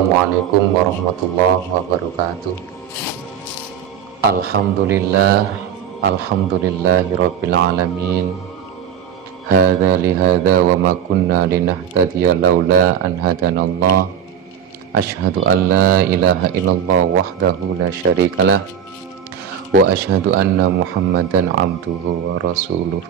Assalamualaikum warahmatullahi wabarakatuh. Alhamdulillahirabbil alamin. Hadza li hadza wa ma kunna linahtadiya laula an hadanallah. Asyhadu an la ilaha illallah wahdahu la syarikalah wa asyhadu anna Muhammadan abduhu wa rasuluh.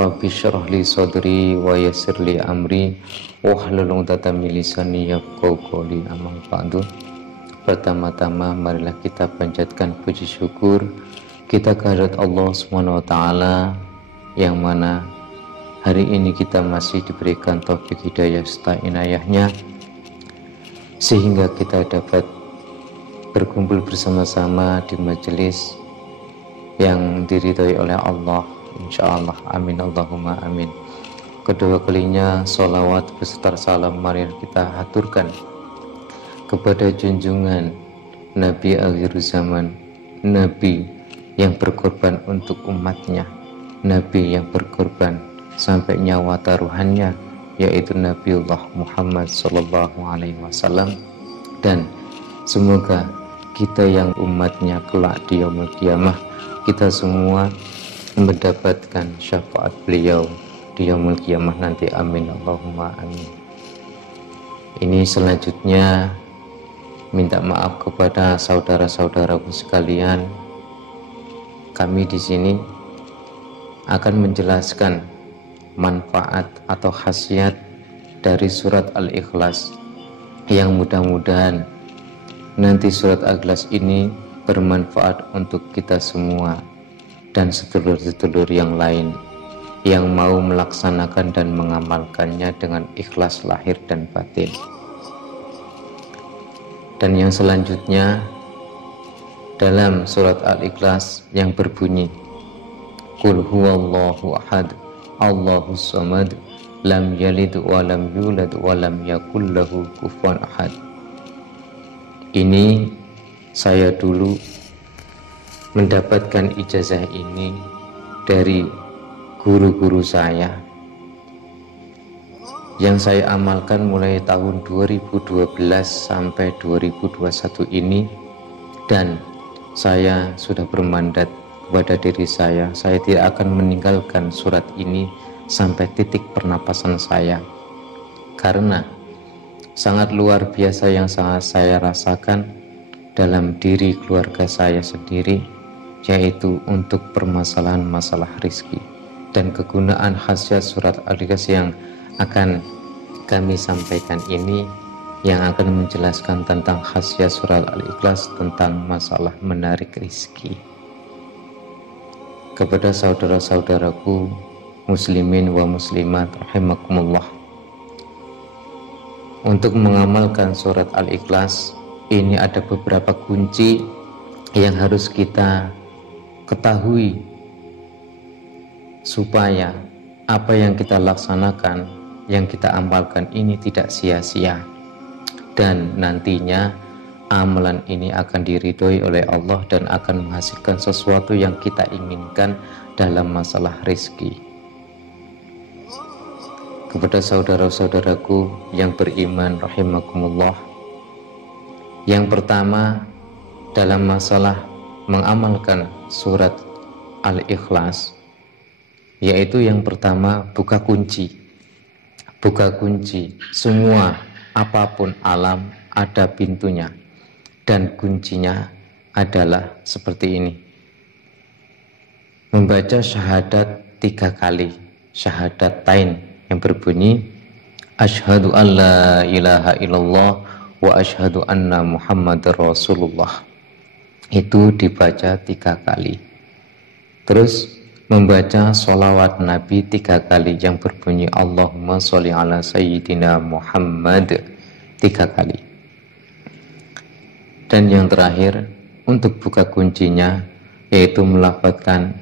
Rabbi syrah li sadri wa yassir li amri wahlul 'uqdatam min lisani yafqahu qawli. Amma ba'du. Pertama-tama marilah kita panjatkan puji syukur kita kehadirat Allah Subhanahu wa taala yang mana hari ini kita masih diberikan taufik hidayah serta inayahnya sehingga kita dapat berkumpul bersama-sama di majelis yang diridhai oleh Allah, insyaallah. Amin Allahumma amin. Kedua kalinya sholawat beserta salam mari kita haturkan kepada junjungan Nabi akhir zaman, Nabi yang berkorban untuk umatnya, Nabi yang berkorban sampai nyawa taruhannya, yaitu Nabiullah Muhammad sallallahu alaihi wasallam. Dan semoga kita yang umatnya kelak di yaumul qiyamah, kita semua mendapatkan syafaat beliau di yaumul qiyamah nanti. Amin Allahumma amin. Ini selanjutnya minta maaf kepada saudara-saudaraku sekalian. Kami di sini akan menjelaskan manfaat atau khasiat dari surat Al-Ikhlas yang mudah-mudahan nanti surat Al-Ikhlas ini bermanfaat untuk kita semua dan sedulur-sedulur yang lain yang mau melaksanakan dan mengamalkannya dengan ikhlas lahir dan batin. Dan yang selanjutnya dalam surat Al-Ikhlas yang berbunyi Qul huwallahu ahad Allahus samad lam yalid wa lam yulad wa lam yakul lahu kufuwan ahad. Ini saya dulu mendapatkan ijazah ini dari guru-guru saya yang saya amalkan mulai tahun 2012 sampai 2021 ini, dan saya sudah bermandat kepada diri saya tidak akan meninggalkan surat ini sampai titik pernapasan saya, karena sangat luar biasa yang sangat saya rasakan dalam diri keluarga saya sendiri, yaitu untuk permasalahan masalah rizki. Dan kegunaan khasiat surat Al-Ikhlas yang akan kami sampaikan ini yang akan menjelaskan tentang khasiat surat Al-Ikhlas tentang masalah menarik rizki. Kepada saudara-saudaraku muslimin wa muslimat rahimakumullah, untuk mengamalkan surat Al-Ikhlas ini ada beberapa kunci yang harus kita ketahui supaya apa yang kita laksanakan, yang kita amalkan ini tidak sia-sia, dan nantinya amalan ini akan diridhoi oleh Allah dan akan menghasilkan sesuatu yang kita inginkan dalam masalah rezeki. Kepada saudara-saudaraku yang beriman rahimakumullah, yang pertama dalam masalah mengamalkan surat Al-Ikhlas, yaitu yang pertama buka kunci. Buka kunci, semua apapun alam ada pintunya, dan kuncinya adalah seperti ini: membaca syahadat 3 kali, syahadatain yang berbunyi asyhadu an la ilaha illallah wa asyhadu anna Muhammadar Rasulullah. Itu dibaca 3 kali. Terus membaca sholawat Nabi 3 kali yang berbunyi Allahumma sholli ala sayyidina Muhammad 3 kali. Dan yang terakhir untuk buka kuncinya yaitu melafadzkan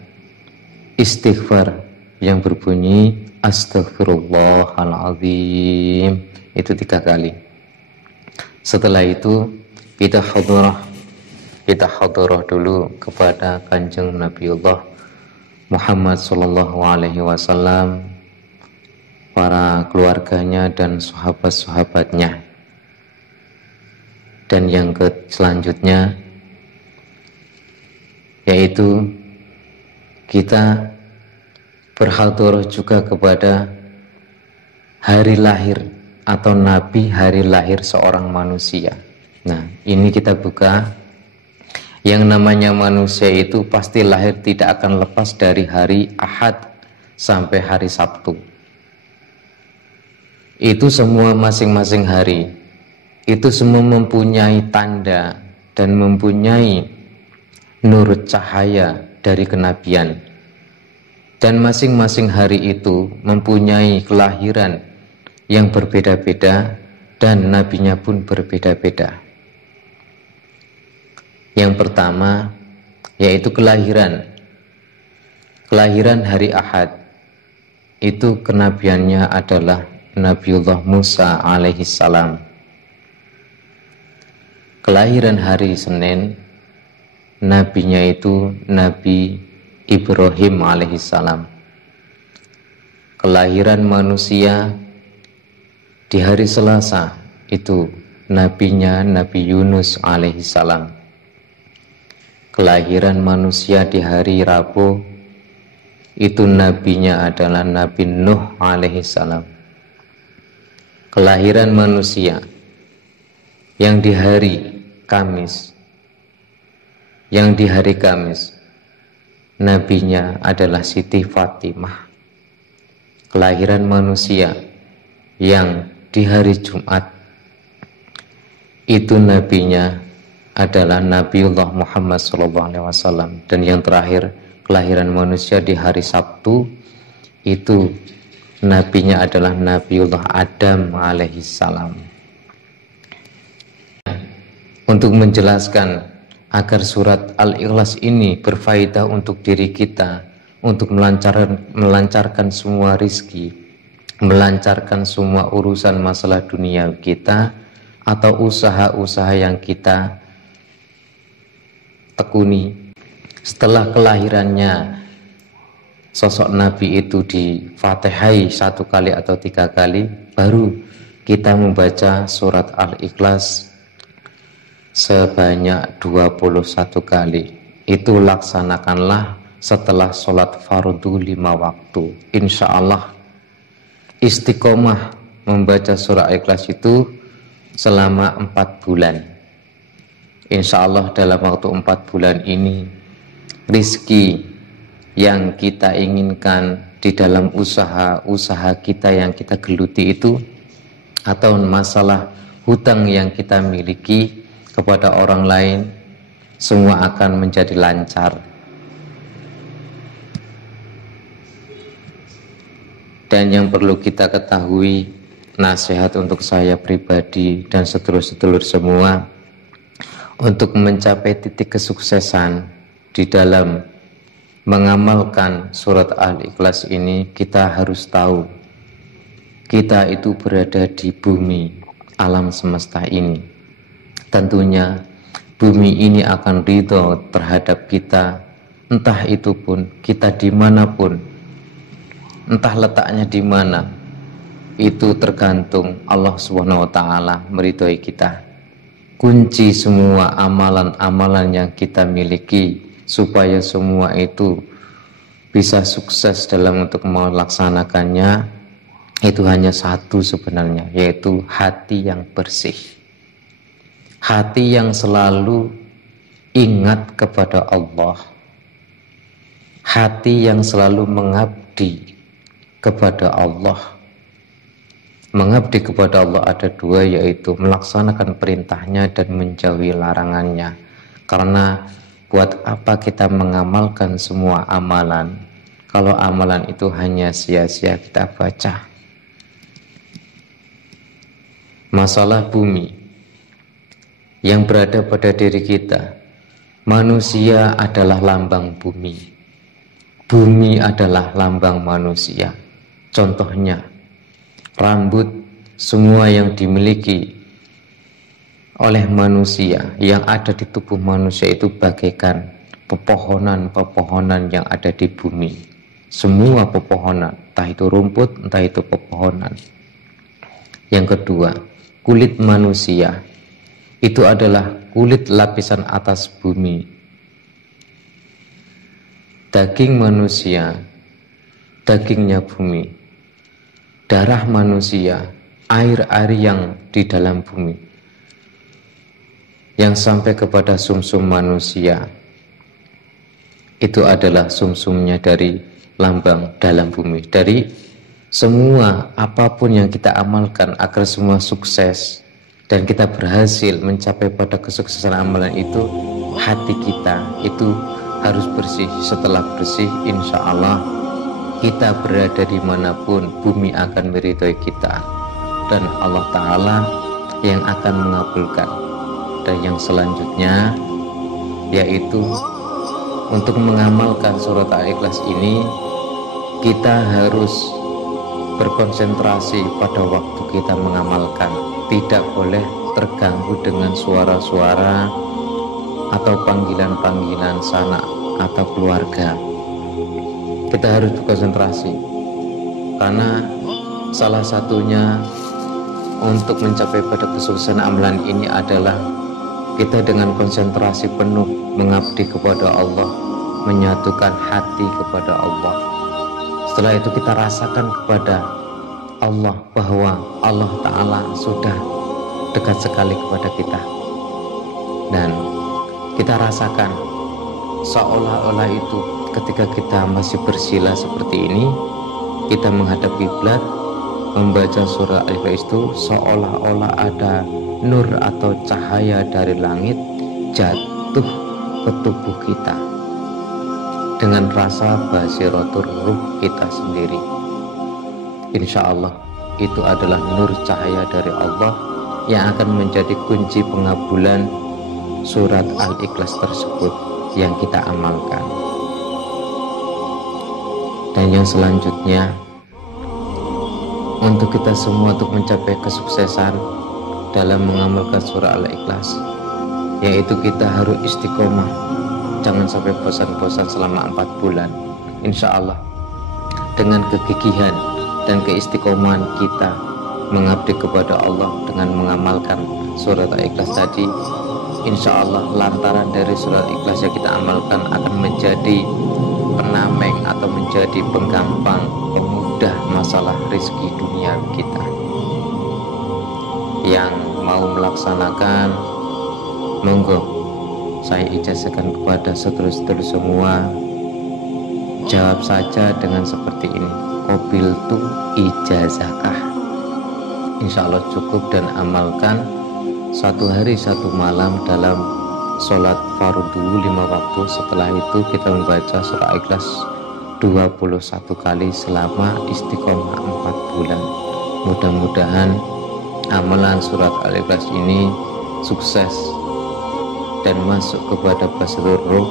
istighfar yang berbunyi astaghfirullahaladzim, itu 3 kali. Setelah itu kita hadrah dulu kepada Kanjeng Nabiullah Muhammad sallallahu alaihi wasallam, para keluarganya dan sahabat-sahabatnya. Dan yang selanjutnya yaitu kita berhatur juga kepada hari lahir atau nabi hari lahir seorang manusia. Nah, ini kita buka. Yang namanya manusia itu pasti lahir tidak akan lepas dari hari Ahad sampai hari Sabtu. Itu semua masing-masing hari itu semua mempunyai tanda dan mempunyai nur cahaya dari kenabian, dan masing-masing hari itu mempunyai kelahiran yang berbeda-beda dan nabinya pun berbeda-beda. Yang pertama yaitu kelahiran hari Ahad, itu kenabiannya adalah Nabiullah Musa alaihissalam. Kelahiran hari Senin, nabinya itu Nabi Ibrahim alaihissalam. Kelahiran manusia di hari Selasa itu nabinya Nabi Yunus alaihissalam. Kelahiran manusia di hari Rabu itu nabinya adalah Nabi Nuh alaihissalam. Kelahiran manusia yang di hari Kamis, nabinya adalah Siti Fatimah. Kelahiran manusia yang di hari Jumat, itu nabinya adalah Nabiullah Muhammad SAW. Dan yang terakhir, kelahiran manusia di hari Sabtu, itu nabinya adalah Nabiullah Adam alaihissalam. Untuk menjelaskan agar surat Al-Ikhlas ini berfaedah untuk diri kita, untuk melancarkan semua rizki, melancarkan semua urusan masalah dunia kita, atau usaha-usaha yang kita tekuni. Setelah kelahirannya sosok Nabi itu di-Fatihai 1 kali atau 3 kali, baru kita membaca surat Al-Ikhlas sebanyak 21 kali. Itu laksanakanlah setelah sholat fardu 5 waktu. Insya Allah istiqomah membaca surah Ikhlas itu selama 4 bulan. Insya Allah dalam waktu 4 bulan ini, rizki yang kita inginkan di dalam usaha kita yang kita geluti itu, atau masalah hutang yang kita miliki kepada orang lain, semua akan menjadi lancar. Dan yang perlu kita ketahui, nasihat untuk saya pribadi dan sedulur-sedulur semua, untuk mencapai titik kesuksesan di dalam mengamalkan surat Al-Ikhlas ini, kita harus tahu kita itu berada di bumi alam semesta ini. Tentunya bumi ini akan ridho terhadap kita, entah itu pun kita dimanapun, entah letaknya di mana, itu tergantung Allah SWT meridhoi kita. Kunci semua amalan-amalan yang kita miliki supaya semua itu bisa sukses dalam untuk melaksanakannya, itu hanya satu sebenarnya, yaitu hati yang bersih. Hati yang selalu ingat kepada Allah, hati yang selalu mengabdi kepada Allah. Mengabdi kepada Allah ada dua, yaitu melaksanakan perintahnya dan menjauhi larangannya. Karena buat apa kita mengamalkan semua amalan kalau amalan itu hanya sia-sia kita baca? Masalah bumi yang berada pada diri kita, manusia adalah lambang bumi, bumi adalah lambang manusia. Contohnya rambut, semua yang dimiliki oleh manusia, yang ada di tubuh manusia itu bagaikan pepohonan-pepohonan yang ada di bumi. Semua pepohonan, entah itu rumput, entah itu pepohonan. Yang kedua, kulit manusia itu adalah kulit lapisan atas bumi. Daging manusia, dagingnya bumi. Darah manusia, air-air yang di dalam bumi, yang sampai kepada sumsum manusia, itu adalah sumsumnya dari lambang dalam bumi. Dari semua apapun yang kita amalkan agar semua sukses dan kita berhasil mencapai pada kesuksesan amalan itu, hati kita itu harus bersih. Setelah bersih, insya Allah kita berada dimanapun, bumi akan meridhoi kita dan Allah Ta'ala yang akan mengabulkan. Dan yang selanjutnya yaitu untuk mengamalkan surat Al-Ikhlas ini, kita harus berkonsentrasi pada waktu kita mengamalkan. Tidak boleh terganggu dengan suara-suara atau panggilan-panggilan sanak atau keluarga. Kita harus berkonsentrasi, karena salah satunya untuk mencapai pada kesuksesan amalan ini adalah kita dengan konsentrasi penuh mengabdi kepada Allah, menyatukan hati kepada Allah. Setelah itu kita rasakan kepada Allah bahwa Allah Ta'ala sudah dekat sekali kepada kita, dan kita rasakan seolah-olah itu ketika kita masih bersila seperti ini, kita menghadap kiblat membaca surah Al-Ikhlas itu seolah-olah ada nur atau cahaya dari langit jatuh ke tubuh kita dengan rasa basiratur ruh kita sendiri. Insya Allah itu adalah nur cahaya dari Allah yang akan menjadi kunci pengabulan surat Al-Ikhlas tersebut yang kita amalkan. Dan yang selanjutnya, untuk kita semua untuk mencapai kesuksesan dalam mengamalkan surah Al-Ikhlas, yaitu kita harus istiqomah, jangan sampai bosan-bosan selama 4 bulan. Insya Allah dengan kegigihan dan keistiqomahan kita mengabdi kepada Allah dengan mengamalkan surat Al-Ikhlas tadi, insya Allah lantaran dari surat Al-Ikhlas yang kita amalkan akan menjadi penameng atau menjadi penggampang, pemudah masalah rezeki dunia kita. Yang mau melaksanakan, monggo saya ijazahkan kepada saudara-saudara semua, jawab saja dengan seperti ini, qabiltu ijazahkah. Insya Allah cukup, dan amalkan 1 hari 1 malam dalam sholat fardu 5 waktu. Setelah itu kita membaca surah Ikhlas 21 kali selama istiqomah 4 bulan. Mudah-mudahan amalan surat Al-Ikhlas ini sukses dan masuk kepada basirur ruh,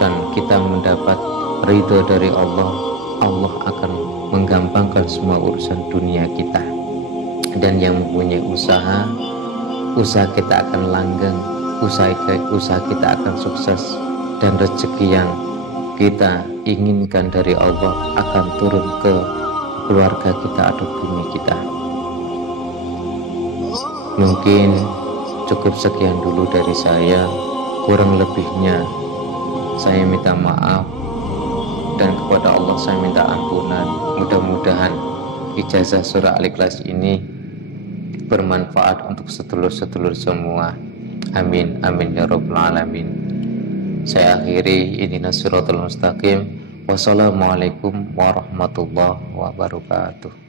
dan kita mendapat ridho dari Allah. Allah akan menggampangkan semua urusan dunia kita, dan yang mempunyai usaha kita akan langgeng, usaha kita akan sukses, dan rezeki yang kita inginkan dari Allah akan turun ke keluarga kita atau bumi kita. Mungkin cukup sekian dulu dari saya, kurang lebihnya saya minta maaf, dan kepada Allah saya minta ampunan. Mudah-mudahan ijazah surah Al-Ikhlas ini bermanfaat untuk sedulur-sedulur semua. Amin, amin ya rabbal alamin. Saya akhiri, ihdinas siratal mustaqim. Wassalamualaikum warahmatullahi wabarakatuh.